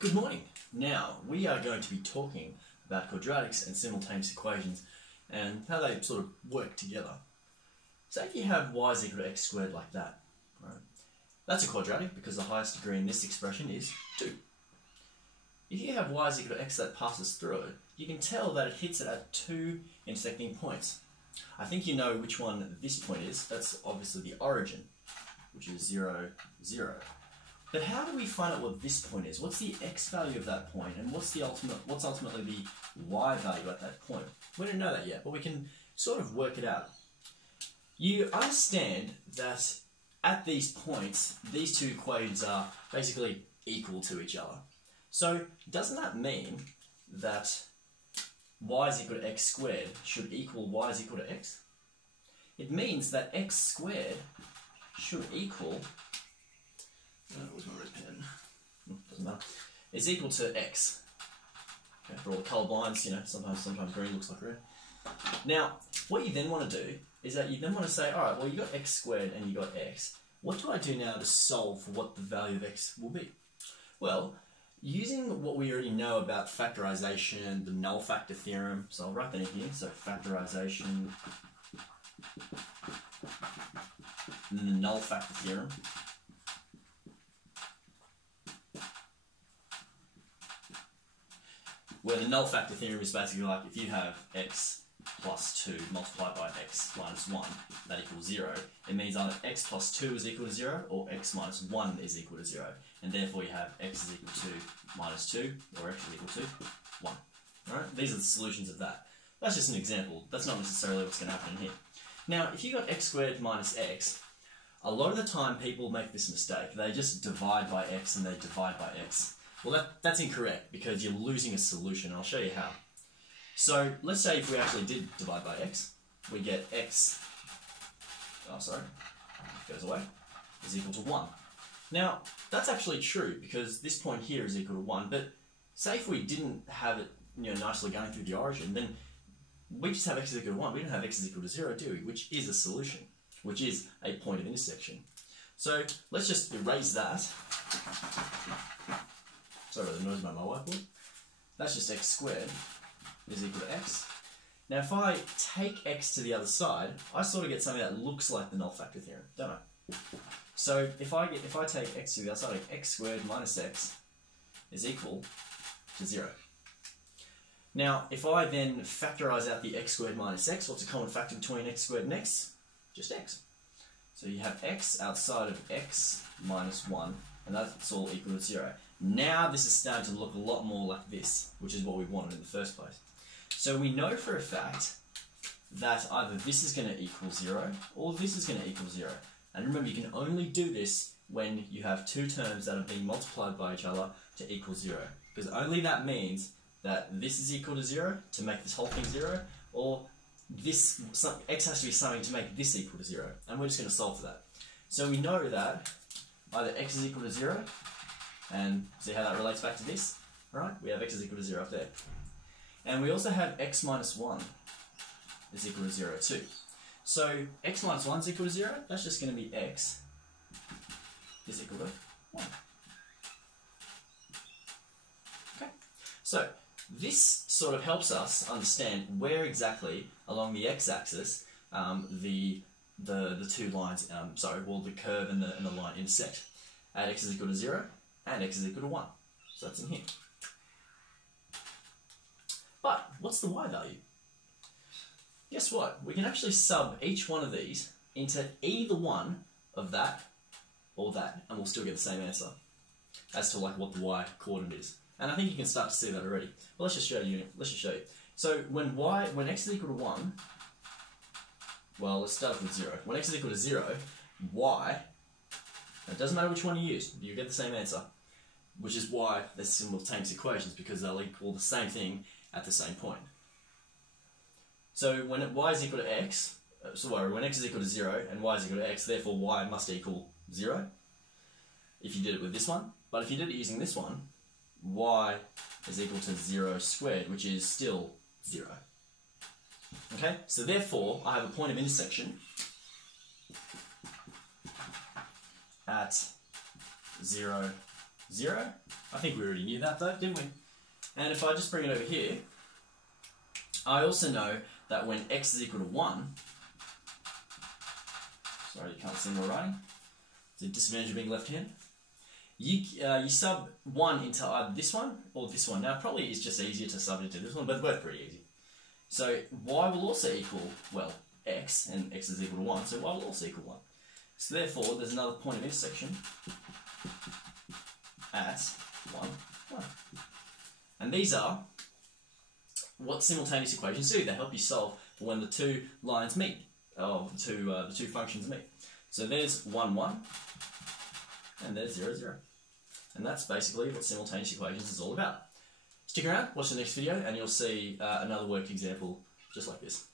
Good morning. Now, we are going to be talking about quadratics and simultaneous equations and how they sort of work together. So if you have y is equal to x squared like that, right? That's a quadratic because the highest degree in this expression is 2. If you have y is equal to x that passes through it, you can tell that it hits it at 2 intersecting points. I think you know which one this point is. That's obviously the origin, which is 0, 0. But how do we find out what this point is? What's the x value of that point, and what's ultimately the y value at that point? We don't know that yet, but we can sort of work it out. You understand that at these points, these two equations are basically equal to each other. So doesn't that mean that y is equal to x squared should equal y is equal to x? It means that x squared should equal... where's my red pen? Doesn't matter. It's equal to x. Okay, for all the colorblinds, you know, sometimes green looks like red. Now, what you then want to do is that you then want to say, alright, well you got x squared and you got x. What do I do now to solve for what the value of x will be? Well, using what we already know about factorization, the null factor theorem, so I'll write that in here, so factorization, and the null factor theorem. Where the null factor theorem is basically like if you have x plus 2 multiplied by x minus 1, that equals 0. It means either x plus 2 is equal to 0 or x minus 1 is equal to 0. And therefore you have x is equal to minus 2 or x is equal to 1. Alright? These are the solutions of that. That's just an example. That's not necessarily what's going to happen here. Now, if you got x squared minus x, a lot of the time people make this mistake. They just divide by x and they divide by x. Well, that's incorrect because you're losing a solution. I'll show you how. So let's say if we actually did divide by x, we get x, goes away, is equal to 1. Now, that's actually true because this point here is equal to 1, but say if we didn't have it nicely going through the origin, then we just have x is equal to 1. We don't have x is equal to 0, do we? Which is a solution, which is a point of intersection. So let's just erase that. Sorry about the noise about my whiteboard. That's just x squared is equal to x. Now if I take x to the other side, I sort of get something that looks like the null factor theorem, don't I? So if I take x to the other side, like x squared minus x is equal to 0. Now if I then factorise out the x squared minus x, what's a common factor between x squared and x? Just x. So you have x outside of x minus 1, and that's all equal to 0. Now this is starting to look a lot more like this, which is what we wanted in the first place. So we know for a fact that either this is going to equal 0 or this is going to equal 0. And remember, you can only do this when you have two terms that are being multiplied by each other to equal 0. Because only that means that this is equal to 0 to make this whole thing 0, or this x has to be something to make this equal to 0. And we're just going to solve for that. So we know that either x is equal to 0, and see how that relates back to this? Right? We have x is equal to 0 up there. And we also have x minus 1 is equal to 0 too. So x minus 1 is equal to 0, that's just going to be x is equal to 1. Okay. So this sort of helps us understand where exactly along the x-axis the two lines, the curve and the line intersect. At x is equal to 0 and x is equal to 1. So that's in here. But what's the y value? Guess what? We can actually sub each one of these into either one of that or that, and we'll still get the same answer as to like what the y coordinate is. And I think you can start to see that already. But let's just show you. So when x is equal to 1, well, let's start with 0. When x is equal to 0, y, it doesn't matter which one you use, you get the same answer, which is why they're simultaneous equations, because they'll equal the same thing at the same point. So when y is equal to x, when x is equal to 0 and y is equal to x, therefore y must equal 0 if you did it with this one. But if you did it using this one, y is equal to 0 squared, which is still 0. Okay, so therefore I have a point of intersection at 0, 0. I think we already knew that though, didn't we? And if I just bring it over here, I also know that when x is equal to 1, sorry you can't see my writing, it's a disadvantage of being left-handed, you sub 1 into either this one or this one. Now it probably is just easier to sub into this one, but they're both pretty easy. So y will also equal, well, x, and x is equal to 1, so y will also equal 1. So therefore, there's another point of intersection at 1, 1. And these are what simultaneous equations do. They help you solve for when the two lines meet, or the two functions meet. So there's 1, 1, and there's 0, 0. And that's basically what simultaneous equations is all about. Stick around, watch the next video, and you'll see another worked example just like this.